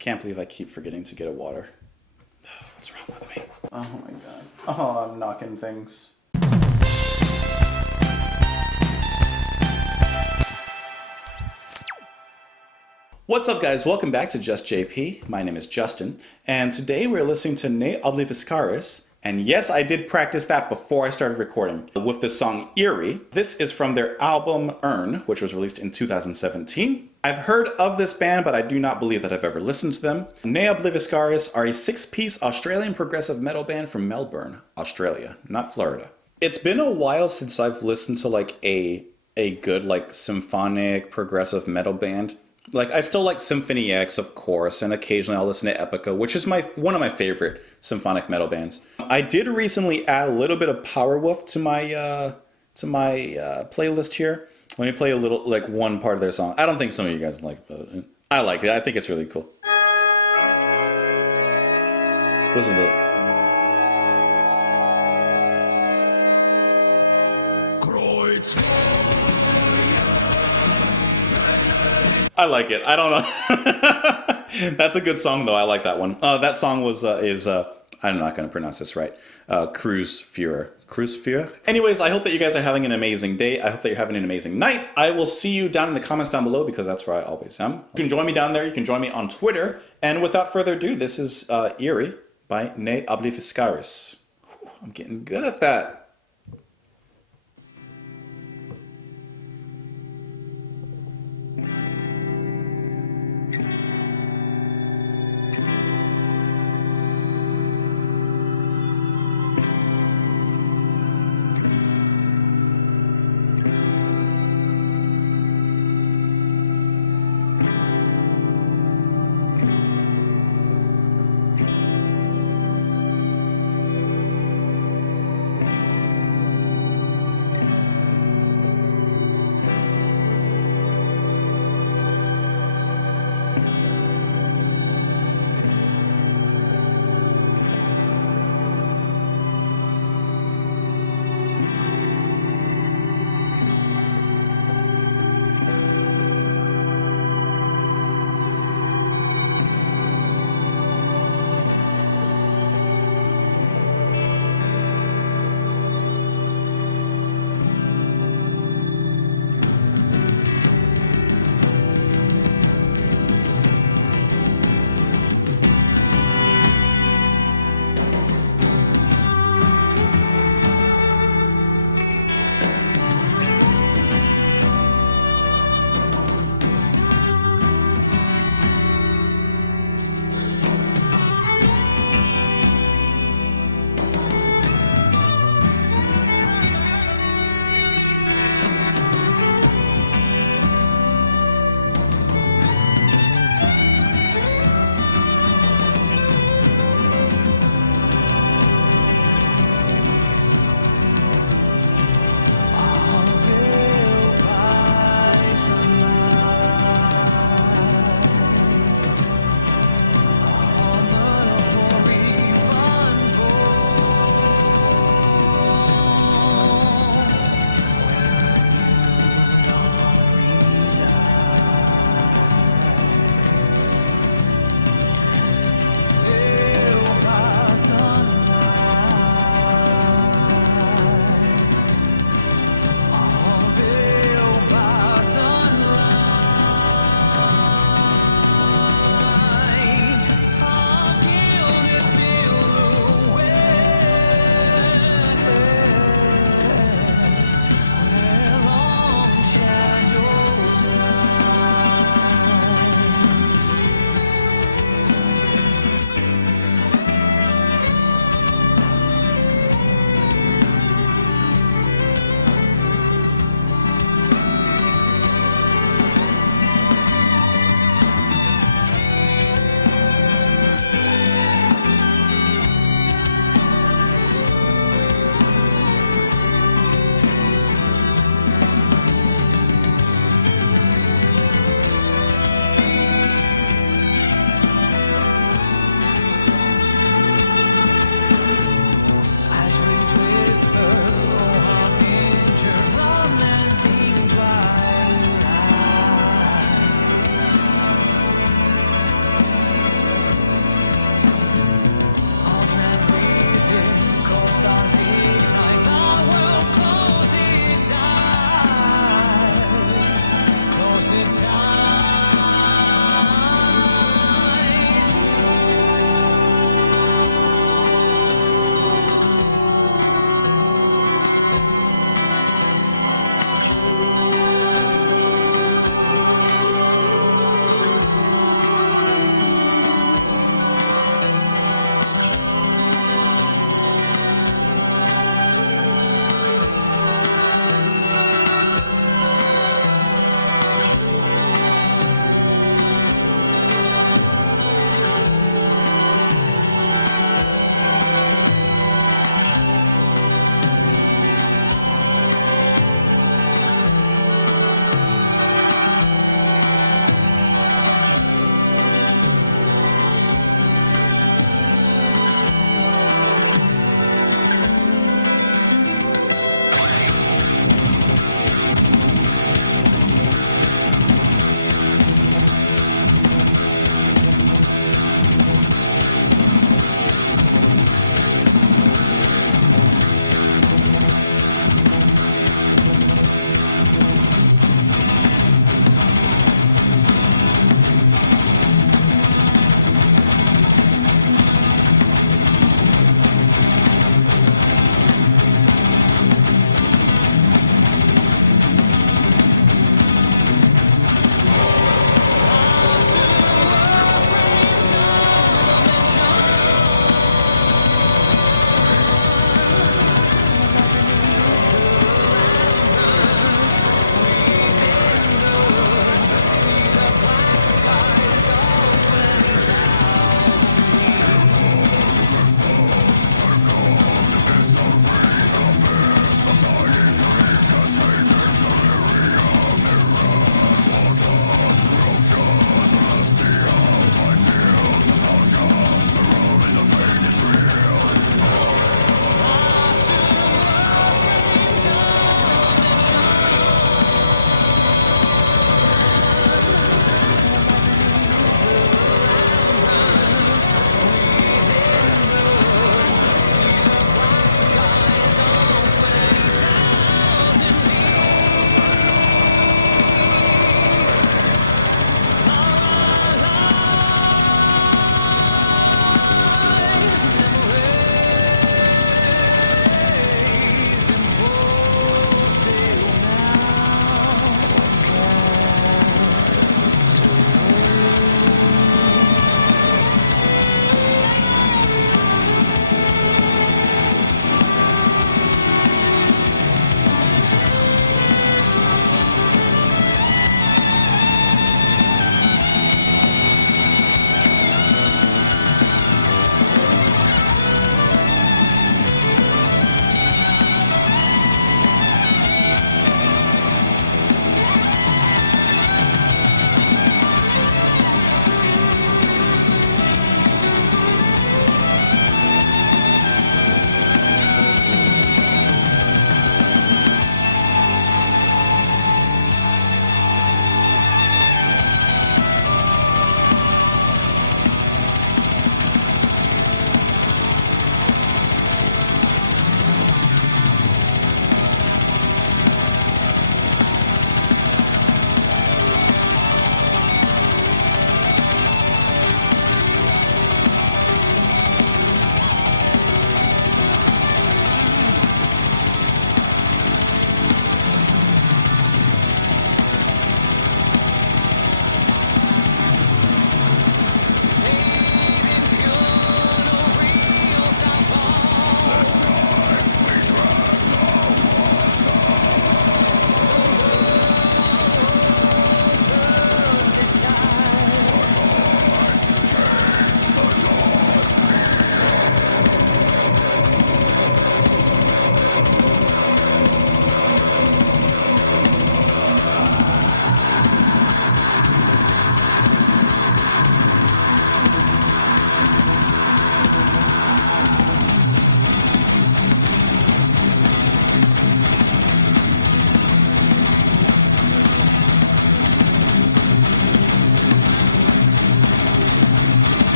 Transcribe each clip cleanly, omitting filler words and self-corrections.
Can't believe I keep forgetting to get a water. What's wrong with me? Oh my god. Oh, I'm knocking things. What's up, guys? Welcome back to Just JP. My name is Justin, and today we're listening to Obliviscaris. And yes, I did practice that before I started recording with the song Eyrie. This is from their album Earn, which was released in 2017. I've heard of this band, but I do not believe that I've ever listened to them. Obliviscaris are a 6-piece Australian progressive metal band from Melbourne, Australia, not Florida. It's been a while since I've listened to like a good like symphonic progressive metal band. Like, I still like Symphony X, of course, and occasionally I'll listen to Epica, which is one of my favorite symphonic metal bands. I did recently add a little bit of Powerwolf to my playlist here. Let me play a little, like, one part of their song. I don't think some of you guys like it, but I like it. I think it's really cool. Listen to it. I like it. I don't know. That's a good song, though. I like that one. That song is I'm not going to pronounce this right. Cruise Führer. Cruise Führer? Anyways, I hope that you guys are having an amazing day. I hope that you're having an amazing night. I will see you down in the comments down below because that's where I always am. You can join me down there. You can join me on Twitter. And without further ado, this is Eyrie by Obliviscaris. I'm getting good at that.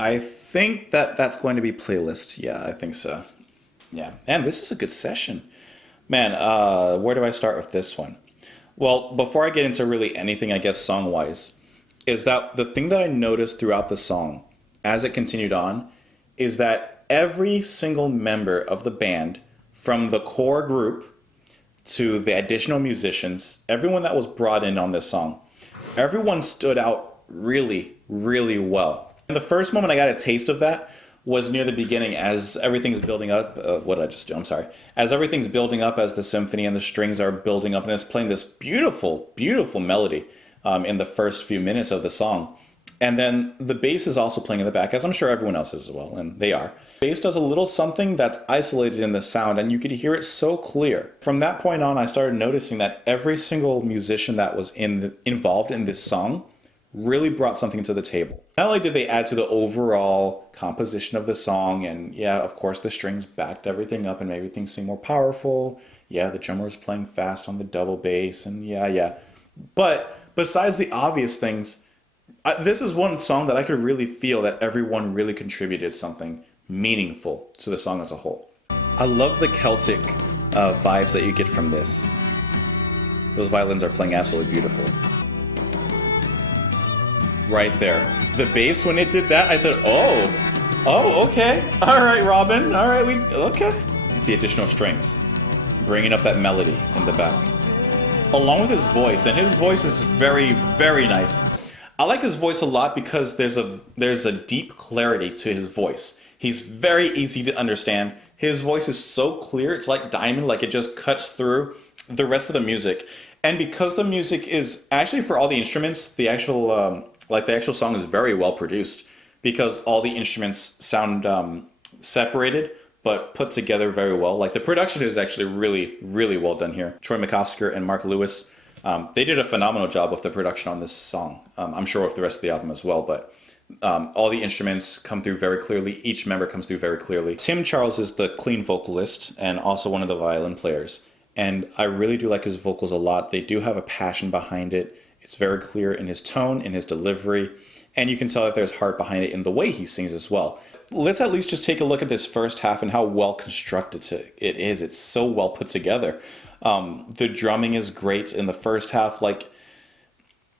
I think that that's going to be playlist. Yeah, I think so. Yeah, and this is a good session. Man, where do I start with this one? Well, before I get into really anything, I guess, song-wise, is that the thing that I noticed throughout the song, as it continued on, is that every single member of the band, from the core group to the additional musicians, everyone that was brought in on this song, everyone stood out really, really well. And the first moment I got a taste of that was near the beginning as everything's building up. What did I just do? I'm sorry. As everything's building up, as the symphony and the strings are building up, and it's playing this beautiful, beautiful melody in the first few minutes of the song. And then the bass is also playing in the back, as I'm sure everyone else is as well, and they are. Bass does a little something that's isolated in the sound, and you could hear it so clear. From that point on, I started noticing that every single musician that was involved in this song really brought something to the table. Not only did they add to the overall composition of the song, and yeah, of course, the strings backed everything up and made everything seem more powerful. Yeah, the drummer was playing fast on the double bass, and yeah. But besides the obvious things, this is one song that I could really feel that everyone really contributed something meaningful to the song as a whole. I love the Celtic vibes that you get from this. Those violins are playing absolutely beautiful. Right there. The bass, when it did that, I said, oh, okay. All right, Robin. All right, okay. The additional strings, bringing up that melody in the back. Along with his voice, and his voice is very, very nice. I like his voice a lot because there's a deep clarity to his voice. He's very easy to understand. His voice is so clear, it's like diamond, like it just cuts through the rest of the music. And because the music is actually, for all the instruments, the actual song is very well produced because all the instruments sound separated but put together very well. Like the production is actually really, really well done here. Troy McOsker and Mark Lewis, they did a phenomenal job with the production on this song. I'm sure with the rest of the album as well, but all the instruments come through very clearly. Each member comes through very clearly. Tim Charles is the clean vocalist and also one of the violin players. And I really do like his vocals a lot. They do have a passion behind it. It's very clear in his tone, in his delivery, and you can tell that there's heart behind it in the way he sings as well. Let's at least just take a look at this first half and how well constructed it is. It's so well put together. The drumming is great in the first half. Like,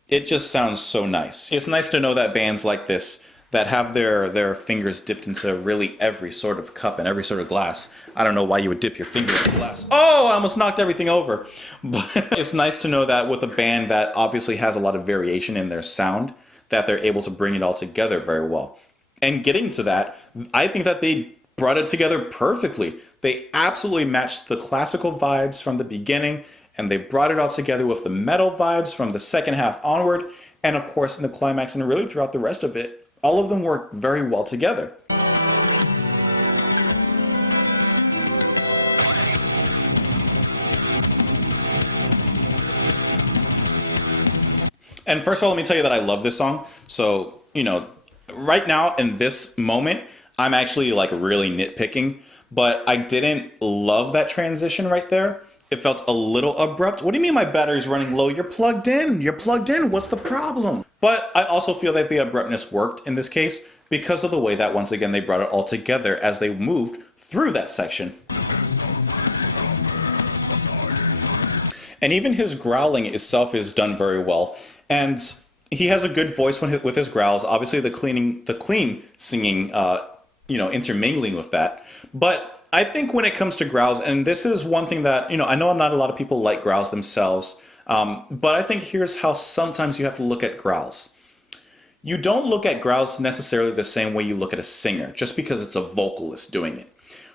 it just sounds so nice. It's nice to know that bands like this that have their fingers dipped into really every sort of cup and every sort of glass. I don't know why you would dip your finger in the glass. Oh, I almost knocked everything over. But it's nice to know that with a band that obviously has a lot of variation in their sound, that they're able to bring it all together very well. And getting to that, I think that they brought it together perfectly. They absolutely matched the classical vibes from the beginning, and they brought it all together with the metal vibes from the second half onward, and of course in the climax and really throughout the rest of it. All of them work very well together. And first of all, let me tell you that I love this song. So, right now in this moment, I'm actually like really nitpicking, but I didn't love that transition right there. It felt a little abrupt. What do you mean my battery's running low? You're plugged in. You're plugged in. What's the problem? But I also feel that the abruptness worked in this case because of the way that, once again, they brought it all together as they moved through that section. And even his growling itself is done very well. And he has a good voice with his growls. Obviously, the clean singing, intermingling with that. But I think when it comes to growls, and this is one thing that, I know not a lot of people like growls themselves, but I think here's how sometimes you have to look at growls. You don't look at growls necessarily the same way you look at a singer, just because it's a vocalist doing it.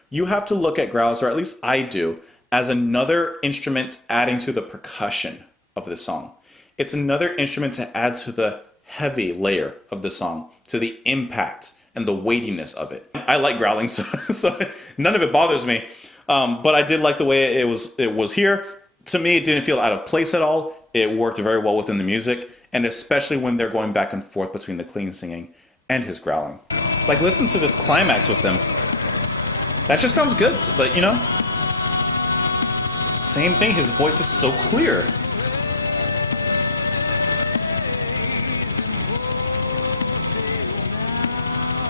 You have to look at growls, or at least I do, as another instrument adding to the percussion of the song. It's another instrument to add to the heavy layer of the song, to the impact and the weightiness of it. I like growling, so none of it bothers me. But I did like the way it was here. To me, it didn't feel out of place at all. It worked very well within the music, and especially when they're going back and forth between the clean singing and his growling. Like, listen to this climax with them. That just sounds good, but same thing, his voice is so clear.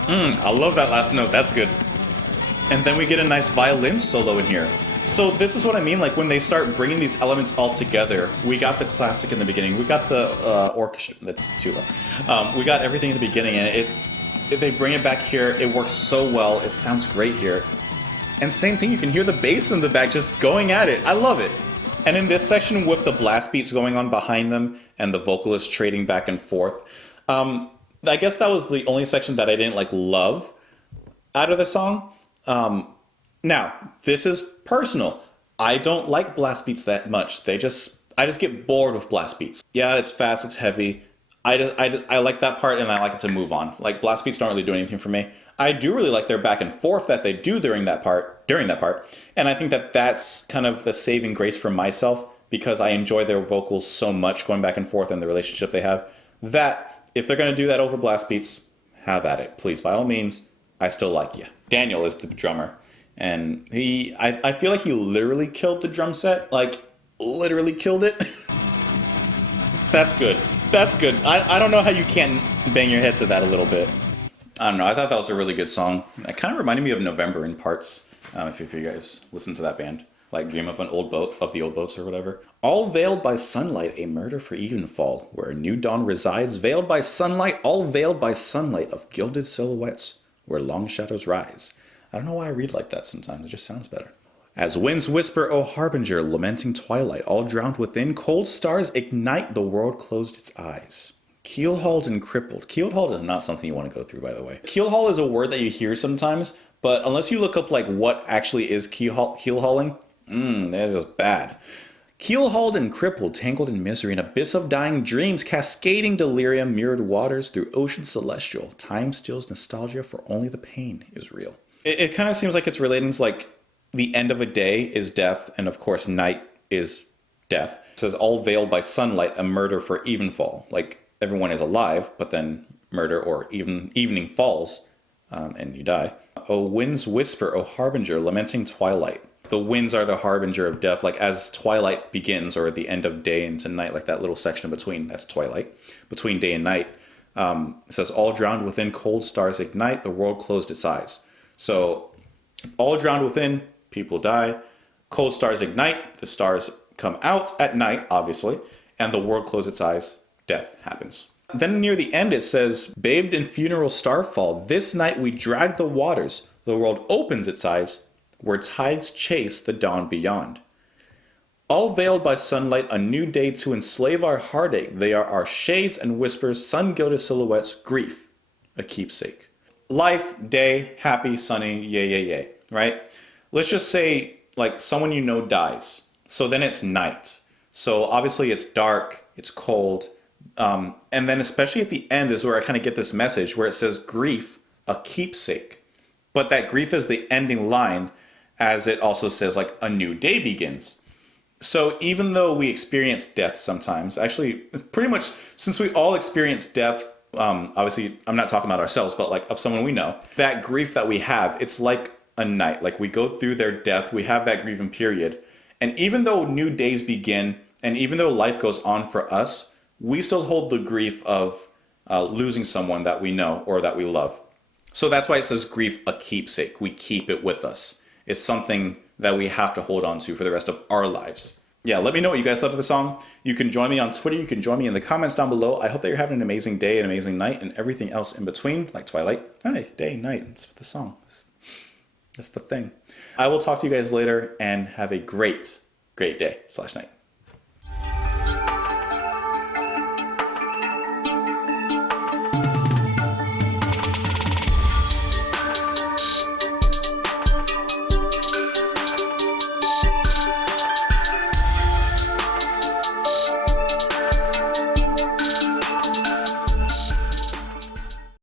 I love that last note. That's good. And then we get a nice violin solo in here. So this is what I mean, like when they start bringing these elements all together, we got the classic in the beginning, we got the orchestra, that's too low. We got everything in the beginning, and if they bring it back here, it works so well, it sounds great here. And same thing, you can hear the bass in the back just going at it, I love it. And in this section with the blast beats going on behind them and the vocalists trading back and forth, I guess that was the only section that I didn't like love out of the song. Now, this is personal. I don't like blast beats that much. I just get bored with blast beats. Yeah, it's fast, it's heavy. I like that part and I like it to move on. Like blast beats don't really do anything for me. I do really like their back and forth that they do during that part. And I think that that's kind of the saving grace for myself because I enjoy their vocals so much going back and forth and the relationship they have that if they're going to do that over blast beats, have at it. Please, by all means, I still like you. Daniel is the drummer. And I feel like he literally killed the drum set. Like, literally killed it. That's good. That's good. I don't know how you can't bang your head to that a little bit. I don't know. I thought that was a really good song. It kind of reminded me of November in parts. If you guys listen to that band. Like Dream of an Old Boat, of the Old Boats or whatever. All veiled by sunlight, a murder for evenfall. Where a new dawn resides, veiled by sunlight, all veiled by sunlight of gilded silhouettes. Where long shadows rise. I don't know why I read like that sometimes. It just sounds better. As winds whisper, O harbinger, lamenting twilight, all drowned within, cold stars ignite, the world closed its eyes. Keelhauled and crippled. Keelhauled is not something you want to go through, by the way. Keelhaul is a word that you hear sometimes, but unless you look up like what actually is keelhauling, that's just bad. Keelhauled and crippled, tangled in misery, an abyss of dying dreams, cascading delirium, mirrored waters through ocean celestial. Time steals nostalgia, for only the pain is real. It kind of seems like it's relating to like the end of a day is death, and of course night is death. It says all veiled by sunlight, a murder for evenfall. Like everyone is alive, but then murder or evening falls, and you die. O winds whisper, O harbinger, lamenting twilight. The winds are the harbinger of death. Like as twilight begins, or at the end of day into night, like that little section between, that's twilight, between day and night. It says all drowned within, cold stars ignite, the world closed its eyes. So, all drowned within, people die. Cold stars ignite, the stars come out at night, obviously, and the world closes its eyes, death happens. Then near the end it says, bathed in funeral starfall, this night we drag the waters, the world opens its eyes, where tides chase the dawn beyond. All veiled by sunlight, a new day to enslave our heartache, they are our shades and whispers, sun-gilded silhouettes, grief, a keepsake. Life, day, happy, sunny, yay, yay, yay, right? Let's just say, like, someone you know dies. So then it's night. So obviously it's dark, it's cold. And then especially at the end is where I kind of get this message where it says grief, a keepsake. But that grief is the ending line, as it also says, like, a new day begins. So even though we experience death sometimes, actually, pretty much since we all experience death, obviously, I'm not talking about ourselves, but like of someone we know, that grief that we have, it's like a night. Like we go through their death, we have that grieving period. And even though new days begin, and even though life goes on for us, we still hold the grief of losing someone that we know or that we love. So that's why it says grief, a keepsake. We keep it with us. It's something that we have to hold on to for the rest of our lives. Yeah, let me know what you guys thought of the song. You can join me on Twitter. You can join me in the comments down below. I hope that you're having an amazing day, an amazing night, and everything else in between, like twilight. Hey, day, night. It's the song. That's the thing. I will talk to you guys later, and have a great day /night.